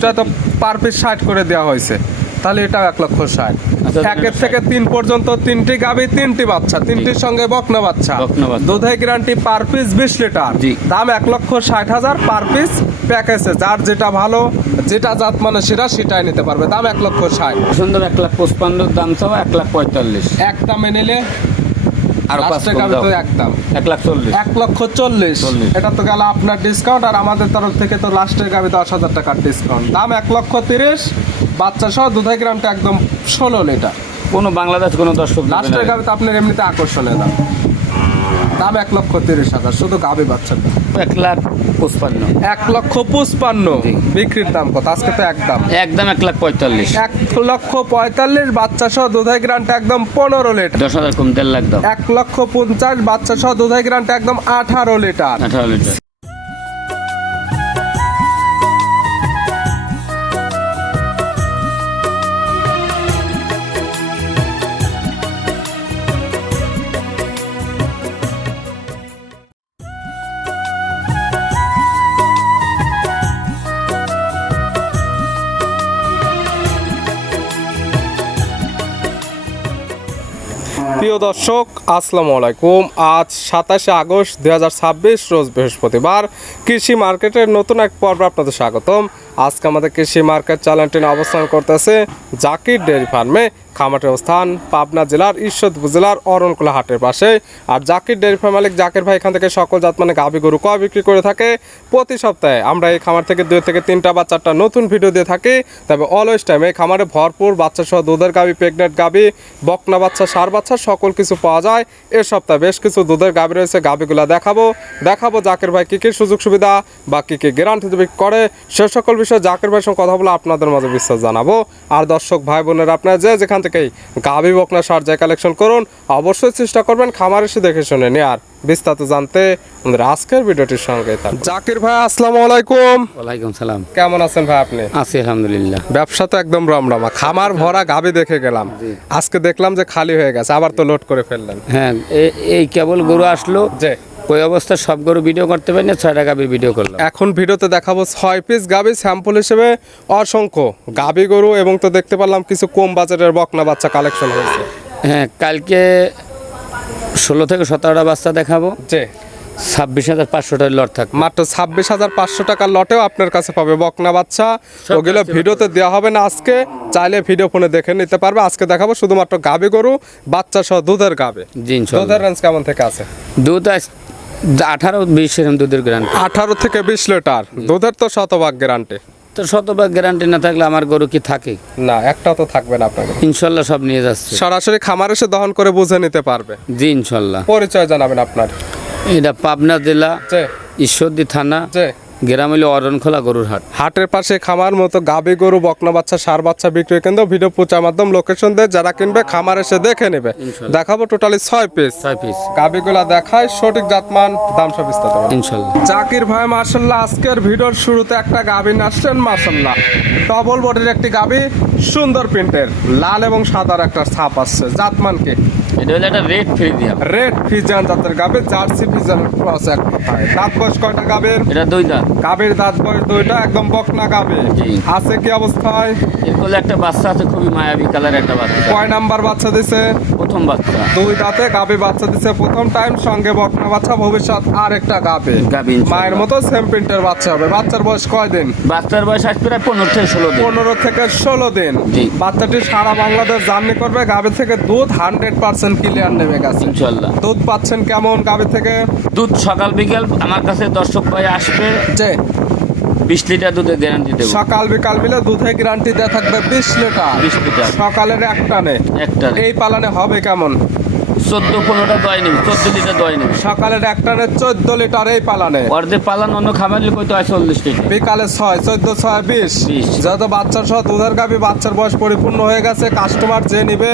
এটা তো per piece 60 করে দেওয়া হয়েছে, তাহলে এটা 1,60,000। একের থেকে 3 পর্যন্ত 3টি গাভী 3টি বাচ্চা, 3টির সঙ্গে বকনা বাচ্চা, দুধের গ্যারান্টি, পার পিস 20 লিটার, দাম 1,60,000 পার পিস প্যাকেজে। যার যেটা ভালো, যেটা জাত মানে সেটাই নিতে পারবে। দাম 1,60,000। সুন্দর 1,55,000 দাম চাও 1,45,000 এক দামে নিলে আর লাস্টের গাভী তো একদম 1,40,000 1,40,000। এটা তো গেল আপনার ডিসকাউন্ট, আর আমাদের তরফ থেকে তো লাস্টের গাভী 10,000 টাকার ডিসকাউন্ট। দাম 1,30,000, বাচ্চা সহ দুধের গ্রামটা একদম 16 লিটার। কোনো বাংলাদেশ কোনো দর্শক লাস্টের গাভী তো আপনার এমনিতে আকর্ষণীয় দাম। দাম 1,30,000 শুধু গাভী বাচ্চার দাম। 1,55,000 1,55,000 বিক্রির দাম কত আজকে? তো একদম 1,45,000 1,45,000 বাচ্চা সহ দুধের গ্রান্ট একদম 15 লিটার। 10,000 কম 1.5 লাখ দাম 1,50,000 বাচ্চা সহ দুধের গ্রান্ট একদম 18 লিটার। 18 লিটার। প্রিয় দর্শক, আসসালামু আলাইকুম। আজ 27শে আগস্ট 2026 রোজ বৃহস্পতিবার। কৃষি মার্কেটের নতুন এক পর্ব আপনাদের স্বাগতম। আজকে আমাদের কৃষি মার্কেট চ্যানেলটি অবস্থান করতেছে জাকির ডেয়ারি ফার্মে। খামারের অবস্থান পাবনা জেলার ঈশ্বরদী জেলার অরণকুলা হাটের পাশে। আর জাকির ডেয়ারি ফার্ম মালিক জাকির ভাই এখান থেকে সকল জাত মানে গাভী গরু কয় বিক্রি করে থাকে। প্রতি সপ্তাহে আমরা এই খামার থেকে 2 থেকে 3টা বা 4টা নতুন ভিডিও দিয়ে থাকি। তবে অলওয়েজ টাইম এই খামারে ভরপুর বাচ্চা সহ দুধের গাভী, প্রেগনেন্ট গাভী, বকনা বাচ্চা, ষাঁড় বাচ্চা সকল কিছু পাওয়া যায়। এর সপ্তাহে বেশ কিছু দুধের গাভী রয়েছে, গাভীগুলো দেখাবো জাকির ভাই কী কী সুযোগ সুবিধা বা কী কী গ্যারান্টি দেবে করে, সে সকল বিষয়ে জাকির ভাইয়ের সঙ্গে কথা বলে আপনাদের মাঝে বিস্তার জানাবো। আর দর্শক ভাই বোনেরা, আপনারা যেখান থেকেই গাভী, বকনা, ষাঁড় যায় কালেকশন করুন, অবশ্যই চেষ্টা করবেন খামার এসে দেখে শুনে নিয়ে। আর বিস্তারিত জানতে আমাদের আজকের ভিডিওটির সঙ্গে থাকুন। জাকির ভাই আসসালামু আলাইকুম। ওয়ালাইকুম সালাম। কেমন আছেন ভাই আপনি? আছি আলহামদুলিল্লাহ। ব্যবসা তো একদম রমরমা, খামার ভরা গাভী দেখে গেলাম, আজকে দেখলাম যে খালি হয়ে গেছে, আবার তো লোড করে ফেললেন। হ্যাঁ, এই কেবল গরু আসলো, যে ওই অবস্থা সব গরু ভিডিও করতে পারি না, 6টা গাভীর ভিডিও করলাম। এখন ভিডিওতে দেখাবো 6 পিস গাভী স্যাম্পল হিসেবে অসংখ্য গাভী গরু, এবং তো দেখতে পারলাম কিছু কম বাজারের বকনা বাচ্চা কালেকশন হয়েছে। হ্যাঁ, কালকে 16 থেকে 17টা বাচ্চা দেখাবো, যে 26,500 টাকার লট থাকবে। মাত্র 26,500 টাকার লটেও আপনার কাছে পাবে বকনা বাচ্চা। ওগুলো ভিডিওতে দেওয়া হবে না আজকে, চাইলে ভিডিও ফোনে দেখে নিতে পারবে। আজকে দেখাবো শুধুমাত্র গাভী গরু, বাচ্চা সহ দুধের গাভী। জি ইনশাআল্লাহ। দুধের রেঞ্জ কেমন থেকে আছে? দুধ 18-20 এরকম দুধের গ্যারান্টি। 18 থেকে 20 লিটার দুধের তো শতভাগ গ্যারান্টি। তো শতভাগ গ্যারান্টি না থাকলে আমার গরু কি থাকে? না, একটাও তো থাকবে না আপনাকে। ইনশাল্লাহ সব নিয়ে যাচ্ছে, সরাসরি খামার এসে দহন করে বুঝে নিতে পারবে। জি ইনশাল্লাহ। পরিচয় জানাবেন আপনার। এটা পাবনা জেলা, যে ঈশ্বরদী থানা, যে গ্রাম হলো অরণখোলা গরুর হাট। হাটের পাশে খামার মতো গাভী গরু, বকনা বাচ্চা, ষাঁড় বাচ্চা বিক্রি কেন্দ্র। ভিডিও প্রচার মাধ্যম লোকেশন দিয়ে যারা কিনবে খামার এসে দেখে নেবে। দেখাবো টোটালি 6 পিস 6 পিস গাভীগুলা দেখায়, সঠিক জাতমান, দাম সব বিস্তারিত বলবো। ইনশাল্লাহ। জাকির ভাই মাশাআল্লাহ আজকের ভিডিওর শুরুতে একটা গাভী আসছেন মাশাআল্লাহ, ডবল বডির একটি গাভী, সুন্দর প্রিন্টের, লাল এবং সাদার একটা ছাপ আসছে। জাতমান কি? এটা হলো একটা রেড ফ্রিজিয়ান। রেড ফিজিয়ান জাতের গাভী, জার্সি ফিজিয়ান ক্রস এক কথায়। দাঁত বয়স কয়টা গাভীর? এটা 2 দাঁত। গাভীর দাঁত বয়স 2টা, একদম বকনা গাভী। জি। আছে কি অবস্থায়? এর কোলে একটা বাচ্চা আছে, খুবই মায়াবী কালার একটা বাচ্চা। কয় নাম্বার বাচ্চা দিছে? প্রথম বাচ্চা। 2 দাঁতে গাভী বাচ্চা দিছে প্রথম টাইম, সঙ্গে বকনা বাচ্চা, ভবিষ্যৎ আর একটা গাভী। গাভী ইনশাআল্লাহ। মায়ের মতো সেম প্রিন্টের বাচ্চা হবে। বাচ্চার বয়স কয় দিন? বাচ্চার বয়স আজ প্রায় 15 থেকে 16 দিন। 15 থেকে 16 দিন। জি। বাচ্চাটি সারা বাংলাদেশ জার্নি করবে। গাভী থেকে দুধ 100% ক্লিয়ার নেমে গেছে। ইনশাল্লাহ। দুধ পাচ্ছেন কেমন গাভী থেকে? দুধ সকাল বিকেল আমার কাছে দর্শক ভাই আসবে, যে 20 লিটার দুধের গ্যারান্টি দেবো। সকাল বিকাল মিলে দুধে গ্যারান্টি দেওয়া থাকবে 20 লিটার। 20 লিটার সকালের একটানে। একটা এই পালানে হবে কেমন? 14-15টা দই নেবে, 14 লিটার দই নেবে। সকালের একটানে 14 লিটার এই পালানে। অর্ধেক পালান অন্য খামারলে কইতো 40 লিটার। বিকালে 6, 14, 6, 20। 20 যত বাচ্চা সহ দুধের গাভী, বাচ্চার বয়স পরিপূর্ণ হয়ে গেছে। কাস্টমার যে নিবে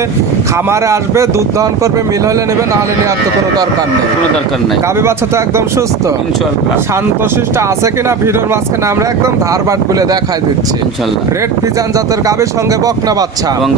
খামারে আসবে, দুধ দহন করবে, মিল হলে নেবে, না হলে নেওয়ার তো কোনো দরকার নেই। কোনো দরকার নাই। গাভী বাচ্চা তো একদম সুস্থ, ইনশাআল্লাহ। শান্তশিষ্ট আছে কিনা ভিডিওর মাঝখানে আমরা একদম ধারবাট গুলো দেখাই দিচ্ছি। ইনশাআল্লাহ। রেড ফিজান জাতের গাভীর সঙ্গে বকনা বাচ্চা, এবং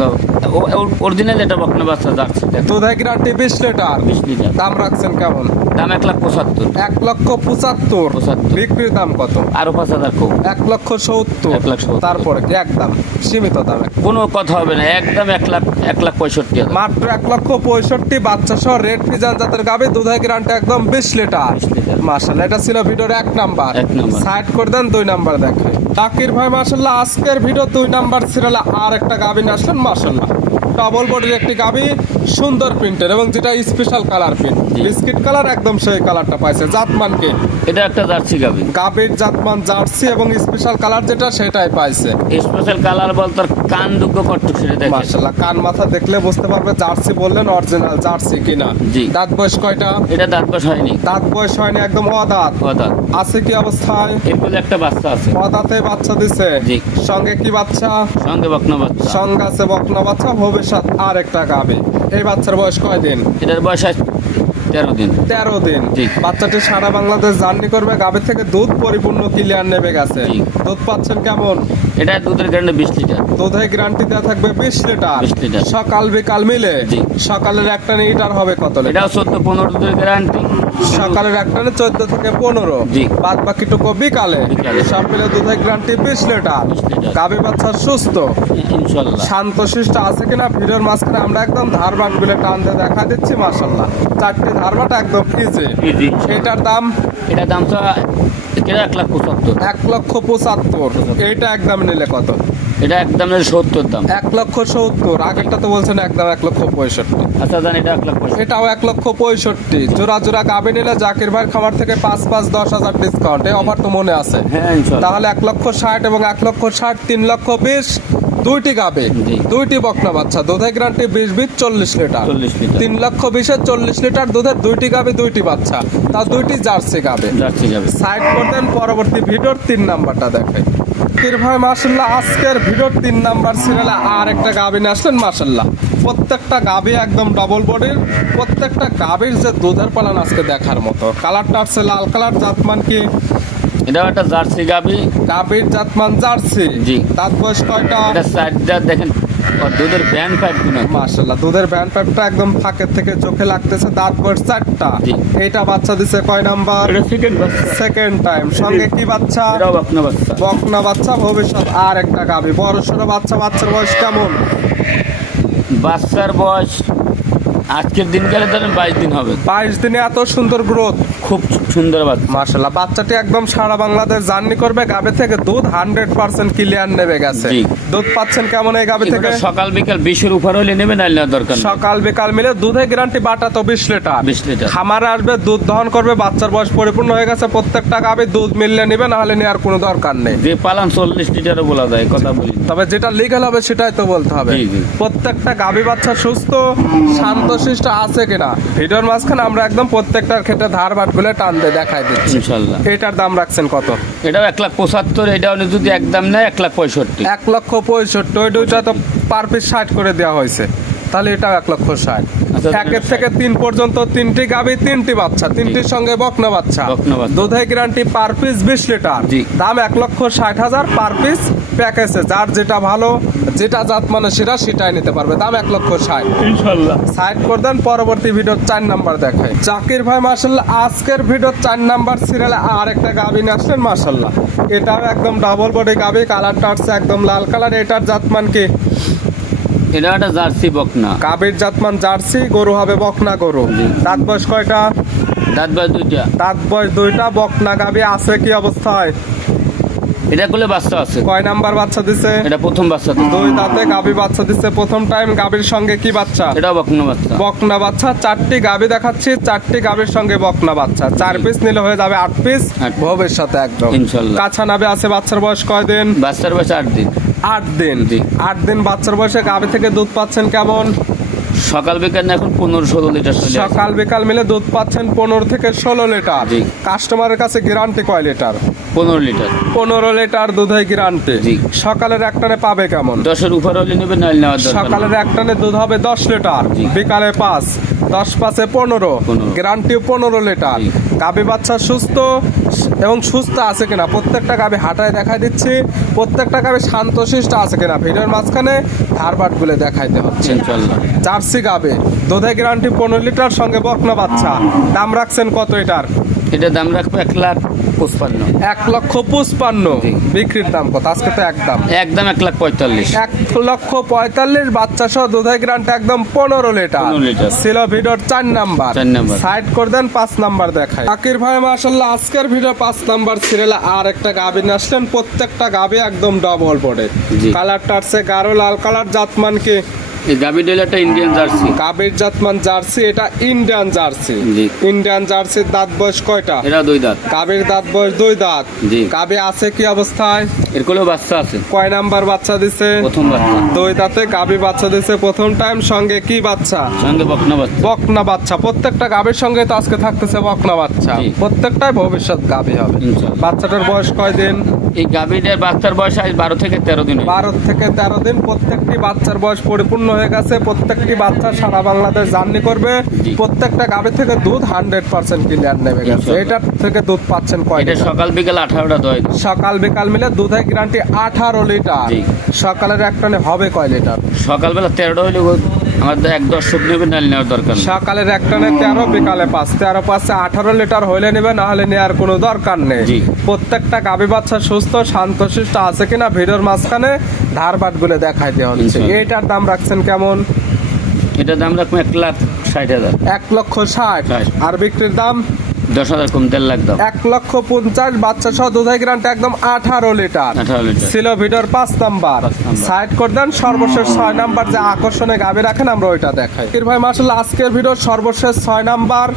অরিজিনাল এটা বকনা বাচ্চা যাচ্ছে। দুধে গ্যারান্টি 20 লিটার। 20 লিটার। দাম রাখছেন কেমন? দাম 1,75,000। 1,75,000। জি। বিক্রির দাম কত? আরো 5,000 কম। 1,70,000। 1,70,000। তারপরে কি একদম সীমিত দামে? কোনো কথা হবে না, একদম 1,65,000। মাত্র 1,65,000 বাচ্চা সহ রেড ফিজান জাতের গাভী, দুধের গ্যারান্টি একদম 20 লিটার। 20 লিটার। মাশাআল্লাহ, এটা ছিল ভিডিওর 1 নাম্বার। এক নাম্বার। সাইড করে দেন, 2 নাম্বার দেখেন। জাকির ভাই মাশাআল্লাহ আজকের ভিডিও 2 নাম্বার সিরিয়ালে আর একটা গাভী নিয়ে আসলেন। মাশাআল্লাহ ডবল বডির একটি গাভী, সুন্দর প্রিন্টের এবং যেটা স্পেশাল কালার প্রিন্ট, জি। বিস্কিট কালার, একদম সেই কালারটা পাইছে। জাতমানকে এটা একটা জার্সি গাভি। গাভীর জাতমান জার্সি এবং স্পেশাল কালার যেটা সেটাই পাইছে। স্পেশাল কালার বলতে আর কান দুগ্গ কট্টু সেটা দেখে। মাশাআল্লাহ কান মাথা দেখলে বুঝতে পারবে জার্সি বললেন অরিজিনাল জার্সি কিনা। জি। দাঁত বয়স কয়টা? এটা দাঁত বয়স হয়নি। দাঁত বয়স হয়নি, একদম অদাঁত। কথা আছে কি অবস্থায়? এরপরে একটা বাচ্চা আছে। অদাঁতে বাচ্চা দিছে। জি। সঙ্গে কি বাচ্চা? সঙ্গে বকনা বাচ্চা। সঙ্গে আছে বকনা বাচ্চা, ভবিষ্যৎ আর একটা গাবে। এই বাচ্চার বয়স কয় দিন? এটার বয়স আজ 13 দিন। 13 দিন। জি। বাচ্চাটি সারা বাংলাদেশ জার্নি করবে, গাবে থেকে দুধ পরিপূর্ণ ক্লিয়ার নেবে গেছে। জি। দুধ পাচ্ছেন কেমন? এটা দুধের গ্যারান্টি 20 লিটার। দুধের গ্যারান্টি দেওয়া থাকবে 20 লিটার। 20 লিটার। সকাল বিকাল মিলে? জি। সকালের একটা লিটার হবে কত লিটার? এটাও 14-15 দুধের গ্যারান্টি। সকালের একটা 14 থেকে 15। জি। বাদ বাকিটুকু বিকালে। বিকালে। সব মিলে দুধের গ্যারান্টি 20 লিটার। 20 লিটার। গাভী বাচ্চা সুস্থ, ইনশাল্লাহ। শান্তশিষ্ট আছে কিনা ভিডিওর মাঝখানে আমরা একদম ধারবাট গুলো টান দিয়ে দেখা দিচ্ছি। মাশাআল্লাহ 4টি ধারবাট একদম ইজি। ইজি। এটার দাম? এটার দাম তো এটা 1,75,000। 1,75,000। এইটা একদম নিলে কত? এটা একদম 70 দাম। 1,70,000। আগেরটা তো বলছেন একদম 1,65,000। আচ্ছা জান এটা 1,65,000। এটাও 1,65,000। জোড়া জোড়া গাভী নিলে জাকির ভাইয়ের খামার থেকে 5-5-10,000 ডিসকাউন্ট। এই অফার তো মনে আছে? হ্যাঁ ইনশাল্লাহ। তাহলে 1,60,000 এবং 1,60,000, 3,20,000। দুইটি গাবে, জি। দুইটি বকনা বাচ্চা, দুধের গ্যারান্টি 20 40 লিটার। 40 লিটার। 3,20,000 40 লিটার দুধের, দুইটি গাবে, দুইটি বাচ্চা, তা দুইটি জার্সি গাবে। যাচ্ছে যাবে। সাইড করতেন, পরবর্তী ভিডিওর 3 নাম্বারটা দেখাই। জাকির ভাই মাশাআল্লাহ আজকের ভিডিওর 3 নাম্বার সিরিয়ালে আর একটা গাবি নিয়ে আসলেন। মাশাআল্লাহ প্রত্যেকটা গাবি একদম ডবল বডির, প্রত্যেকটা গাবির যে দুধের পালান আজকে দেখার মতো। কালারটা আছে লাল কালার। জাতমান কি? এটাও একটা জার্সি গাভি। গাবির জাতমান জার্সি। জি। দাঁত বয়স কয়টা? এটা সাইডটা দেখেন, আর দুধের ব্যান্ড পাইপ গুলো। মাশাআল্লাহ দুধের ব্যান্ড পাইপটা একদম ফাঁকের থেকে চোখে লাগতেছে। দাঁত বয়স 4টা। জি। এইটা বাচ্চা দিছে কয় নাম্বার? এটা সেকেন্ড বাচ্চা। Second time. সঙ্গে কি বাচ্চা? এটাও বকনা বাচ্চা। বকনা বাচ্চা, ভবিষ্যৎ আর একটা গাবি। বড় সড়ো বাচ্চা। বাচ্চার বয়স কেমন? বাচ্চার বয়স আজকের দিন গেলে ধরেন 22 দিন হবে। 22 দিনে এত সুন্দর গ্রোথ। খুব সুন্দর বাচ্চা। মাশাআল্লাহ বাচ্চাটি একদম সারা বাংলাদেশ জার্নি করবে, গাবে থেকে দুধ 100% ক্লিয়ার নেবে গেছে। জি। দুধ পাচ্ছেন কেমন এই গাবে থেকে? এগুলো সকাল বিকাল 20-এর উপর হলে নেবে, নাইলে নেওয়ার দরকার নেই। সকাল বিকাল মিলে দুধের গ্যারান্টি বাটা তো 20 লিটার। 20 লিটার। খামারে আসবে, দুধ দহন করবে, বাচ্চার বয়স পরিপূর্ণ হয়ে গেছে। প্রত্যেকটা গাবে দুধ মিললে নেবে, না হলে নেওয়ার কোনো দরকার নেই। যে পালান 40 লিটারও বলা যায়, কথা বলি। তবে যেটা লিগ্যাল হবে সেটাই তো বলতে হবে। জি, জি। প্রত্যেকটা গাভী বাচ্চা সুস্থ, শান্তশিষ্ট আছে কিনা ভিডিওর মাঝখানে আমরা একদম প্রত্যেকটার ক্ষেত্রে ধার বাট গুলো টান দিয়ে দেখাই দিচ্ছি। ইনশাল্লাহ। এটার দাম রাখছেন কত? এটাও 1,75,000। এটাও যদি একদম নেয় 1,65,000। 1,65,000। ওই দুইটা তো পার পিস 60 করে দেওয়া হয়েছে, তাহলে এটাও 1,60,000। আচ্ছা, 1 থেকে 3 পর্যন্ত 3টি গাভী, 3টি বাচ্চা, 3টির সঙ্গে বকনা বাচ্চা। বকনা বাচ্চা। দুধের গ্যারান্টি পার পিস 20 লিটার। জি। দাম 1,60,000 পার পিস প্যাকেজে। যার যেটা ভালো, যেটা জাত মানে সেটাই নিতে পারবে। দাম 1,60,000। ইনশাল্লাহ। সাইড করে দেন, পরবর্তী ভিডিও 4 নাম্বার দেখায়। জাকির ভাই মাশাআল্লাহ আজকের ভিডিও 4 নাম্বার সিরিয়ালে আর একটা গাভী নিয়ে আসলেন। মাশাআল্লাহ এটাও একদম ডাবল বডি গাভী, কালারটা হচ্ছে একদম লাল কালার। এটার জাতমান কি? এটা একটা জার্সি বকনা। গাভীর জাতমান জার্সি, গরু হবে বকনা গরু। জি। দাঁত বয়স কয়টা? দাঁত বয়স 2টা। দাঁত বয়স 2টা। বকনা গাভী আছে কি অবস্থায়? এটা করলে বাচ্চা আছে। কয় নাম্বার বাচ্চা দিছে? এটা প্রথম বাচ্চা। 2 দাঁতে গাভী বাচ্চা দিচ্ছে প্রথম টাইম। গাভীর সঙ্গে কি বাচ্চা? এটাও বকনা বাচ্চা। বকনা বাচ্চা। 4টি গাভী দেখাচ্ছি, 4টি গাভীর সঙ্গে বকনা বাচ্চা। 4 পিস নিলে হয়ে যাবে 8 পিস 8 ভবিষ্যতে একদম ইনশাল্লাহ। কাঁচা নাবে আছে। বাচ্চার বয়স কয় দিন? বাচ্চার বয়স 8 দিন। 8 দিন। জি। 8 দিন বাচ্চার বয়সে গাভী থেকে দুধ পাচ্ছেন কেমন? সকাল বিকাল এখন 15-16 লিটার চলে আসে। সকাল বিকাল মিলে দুধ পাচ্ছেন 15 থেকে 16 লিটার। জি। কাস্টমারের কাছে গ্যারান্টি কয় লিটার? 15 লিটার। 15 লিটার দুধের গ্যারান্টি। জি। সকালের একটানে পাবে কেমন? 10-এর উপর হলে নেবে, নাইলে নেওয়ার দরকার নেই। সকালের একটানে দুধ হবে 10 লিটার। জি। বিকালে 5, 10 5 15, 15 গ্যারান্টি 15 লিটার। জি। গাভী বাচ্চা সুস্থ, এবং সুস্থ আছে কিনা প্রত্যেকটা গাভী হাঁটায় দেখাই দিচ্ছি, প্রত্যেকটা গাভী শান্তশিষ্ট আছে কিনা ভিডিওর মাঝখানে ধারবাটগুলো দেখাইতে হচ্ছে। ইনশাল্লাহ। জার্সি গাভী, দুধের গ্যারান্টি 15 লিটার, সঙ্গে বকনা বাচ্চা। দাম রাখছেন কত এটার? এটা দাম রাখবো 1,55,000। 1,55,000। জি। বিক্রির দাম কত আজকে? তো একদম একদম 1,45,000। 1,45,000 বাচ্চা সহ দুধের গ্যারান্টি একদম 15 লিটার। 15 লিটার। ছিল ভিডিওর 4 নাম্বার। 4 নাম্বার। সাইড করে দেন, 5 নাম্বার দেখায়। আকির ভাই মাশাআল্লাহ আজকের ভিডিও 5 নাম্বার সিরিয়ালে আর একটা গাভী নিয়ে আসলেন। প্রত্যেকটা গাভী একদম ডাবল বডি। জি। কালারটা আছে গাঢ় লাল কালার। জাতমান কি? এই গাভি ডেলাটা ইন্ডিয়ান জার্সি। গাভীর জাতমান জার্সি, এটা ইন্ডিয়ান জার্সি। জি। ইন্ডিয়ান জার্সির দাঁত বয়স কয়টা? এরা 2 দাঁত। গাভীর দাঁত বয়স 2 দাঁত। জি। গাভী আছে কি অবস্থায়? এর কোলেও বাচ্চা আছে। কয় নাম্বার বাচ্চা দিছে? প্রথম বাচ্চা। 2 দাঁতে গাভী বাচ্চা দিছে প্রথম টাইম। সঙ্গে কি বাচ্চা? সঙ্গে বকনা বাচ্চা। বকনা বাচ্চা। প্রত্যেকটা গাভীর সঙ্গে তো আজকে থাকতেছে বকনা বাচ্চা। জি। প্রত্যেকটাই ভবিষ্যৎ গাভী হবে। ইনশাআল্লাহ। বাচ্চাটার বয়স কয়দিন? এই গাভিটার বাচ্চার বয়স আজ 12 থেকে 13 দিন হয়েছে। 12 থেকে 13 দিন। প্রত্যেকটি বাচ্চার বয়স পরিপূর্ণ হয়ে গেছে। প্রত্যেকটি বাচ্চা সারা বাংলাদেশ জার্নি করবে। জি। প্রত্যেকটা গাভী থেকে দুধ 100% ক্লিয়ার নেমে গেছে। ইনশাআল্লাহ। এটার থেকে দুধ পাচ্ছেন কয় এটা লিটার? সকাল বিকাল 18টা দই। সকাল বিকাল মিলে দুধের গ্যারান্টি 18 লিটার। জি। সকালের একটানে হবে কয় লিটার? সকালবেলা 13টা হইলে আমাদের এক দর্শক নেবে, নাহলে নেওয়ার দরকার নেই। সকালের একটানে 13, বিকালে 5। 13 5 18 লিটার হইলে নেবে, না হলে নেওয়ার কোনো দরকার নেই। জি। প্রত্যেকটা গাভী বাচ্চা সুস্থ শান্তশিষ্ট আছে কিনা ভিডিওর মাঝখানে ধারবাট গুলো দেখাই দেওয়া হচ্ছে। ইনশাআল্লাহ। এইটার দাম রাখছেন কেমন? এটা দাম রাখবো 1,60,000। 1,60,000। আর বিক্রির দাম 10,000 কম, 1.5 লাখ দাম। 1,50,000। বাচ্চা সহ দুধের গ্যারান্টি একদম 18 লিটার। 18 লিটার। ছিল ভিডিওর 5 নাম্বার। 5 নাম্বার। সাইড করে দেন, সর্বশেষ 6 নাম্বার যে আকর্ষণে গাভী রাখেন আমরা ওইটা দেখাই। ভাই মাশাআল্লাহ আজকের ভিডিওর সর্বশেষ 6 নাম্বার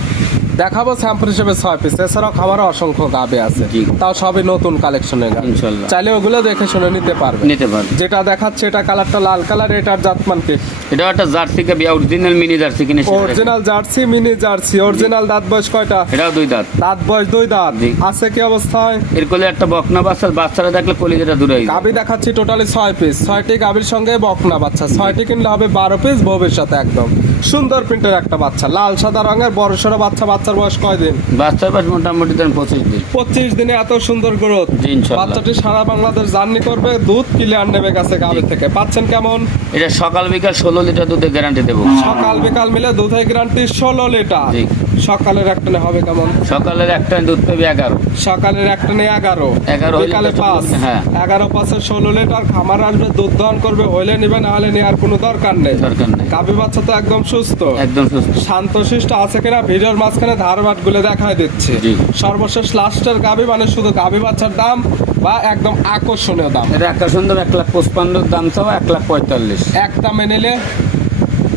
দেখাবো স্যাম্পল হিসেবে 6 পিস। এছাড়াও খামারে অসংখ্য গাভী আছে। জি। তাও সবই নতুন কালেকশনের গাভী। ইনশাআল্লাহ। চাইলে ওগুলো দেখে শুনে নিতে পারবে। নিতে পারবে। যেটা দেখাচ্ছে এটা কালারটা লাল কালার। এটার জাতমান কি? এটা একটা জার্সি গাভি, অরিজিনাল মিনি জার্সি কিনে original jersey, mini jersey. Original দাঁত বয়স কয়টা? এটাও 2 দাঁত। দাঁত বয়স 2 দাঁত। জি। আছে কি অবস্থায়? এর কোলে একটা বকনা বাচ্চা, বাচ্চারা দেখলে কলিজাটা দূরে হয়ে যায়। গাভী দেখাচ্ছি টোটালি 6 পিস। 6টি গাভীর সঙ্গে বকনা বাচ্চা। 6টি কিনলে হবে 12 পিস ভবিষ্যতে। একদম সুন্দর প্রিন্টের একটা বাচ্চা, লাল সাদা রঙের বড় সড়ো বাচ্চা। বাচ্চার বয়স কয়দিন? বাচ্চার বয়স মোটামুটি ধরেন 25 দিন। 25 দিনে এত সুন্দর গ্রোথ। জি, ইনশাআল্লাহ। বাচ্চাটি সারা বাংলাদেশ জার্নি করবে। দুধ ক্লিয়ার নেবে গেছে গাভী থেকে। পাচ্ছেন কেমন? এটা সকাল বিকাল 16 লিটার দুধের গ্যারান্টি দেবো। সকাল বিকাল মিলে দুধের গ্যারান্টি 16 লিটার। জি। সকালের একটানে হবে কেমন? সকালের একটা দুধ পাবে 11। সকালের একটানে 11। 11 হইলে বিকালে তো 5। হ্যাঁ। 11 5 16 লিটার। খামার আসবে, দুধ দহন করবে। হইলে নিবে, না হলে নেওয়ার কোনো দরকার নেই। দরকার নেই। গাভী বাচ্চা তো একদম সুস্থ একদম সুস্থ। শান্তশিষ্ট আছে কিনা ভিডিওর মাঝখানে ধারবাট গুলো দেখাই দিচ্ছে। জি। সর্বশেষ লাস্টের গাভী, মানে শুধু গাভী বাচ্চার দাম বা একদম আকর্ষণীয় দাম। এটা একটা সুন্দর 1,55,000 দাম চাও, 1,45,000। এক দামে নিলে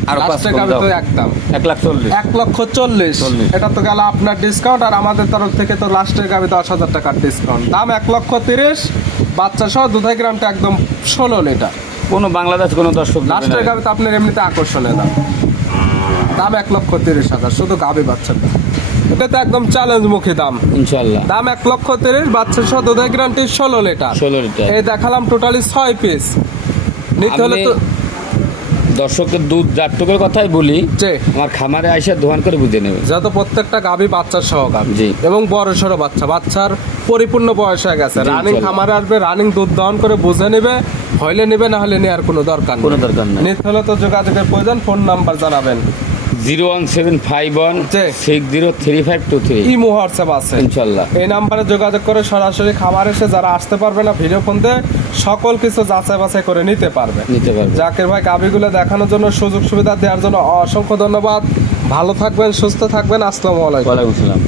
আর 5 লাস্টের কম গাভী দাও। তো একদম 1,40,000। 1,40,000। এটা তো গেল আপনার ডিসকাউন্ট, আর আমাদের তরফ থেকে তো লাস্টের গাভী 10,000 টাকার ডিসকাউন্ট। দাম 1,30,000। বাচ্চা সহ দুধের গ্রামটা একদম 16 লিটার। কোনো বাংলাদেশ কোনো দর্শক দেবে লাস্টের না। গাভী তো আপনার এমনিতে আকর্ষণীয় দাম। দাম 1,30,000 শুধু গাভী বাচ্চার দাম। এটা তো একদম চ্যালেঞ্জ মুখী দাম। ইনশাআল্লাহ। দাম 1,30,000। বাচ্চা সহ দুধের গ্যারান্টি 16 লিটার। 16 লিটার। এই দেখালাম টোটালি 6 পিস। নিতে হলে তো দর্শকের দুধ জাতটুকুর কথাই বলি, যে আমার খামারে আইসা দোকান করে বুঝে নেবে। যত প্রত্যেকটা গাভী বাচ্চার সহ গাভী। জি। এবং বড় সড়ো বাচ্চা। বাচ্চার পরিপূর্ণ বয়স হয়ে গেছে। জি, রানিং চলে। খামারে আসবে, রানিং দুধ দহন করে বুঝে নেবে। হইলে নেবে, না হলে নেওয়ার কোনো দরকার নেই। কোনো দরকার নেই। নিতে হলে তো যোগাযোগের প্রয়োজন। ফোন নাম্বার জানাবেন। 01751 জি। 603523। ইমো হোয়াটসঅ্যাপ আছে। ইনশাআল্লাহ। এই নাম্বারে যোগাযোগ করে সরাসরি খামার এসে যারা আসতে পারবে না ভিডিও ফোন দিয়ে সকল কিছু যাচাই বাছাই করে নিতে পারবে। নিতে পারবে। জাকির ভাই গাভীগুলো দেখানোর জন্য, সুযোগ সুবিধা দেওয়ার জন্য অসংখ্য ধন্যবাদ। ভালো থাকবেন, সুস্থ থাকবেন। আসসালামু আলাইকুম। ওয়ালাইকুম আসসালাম।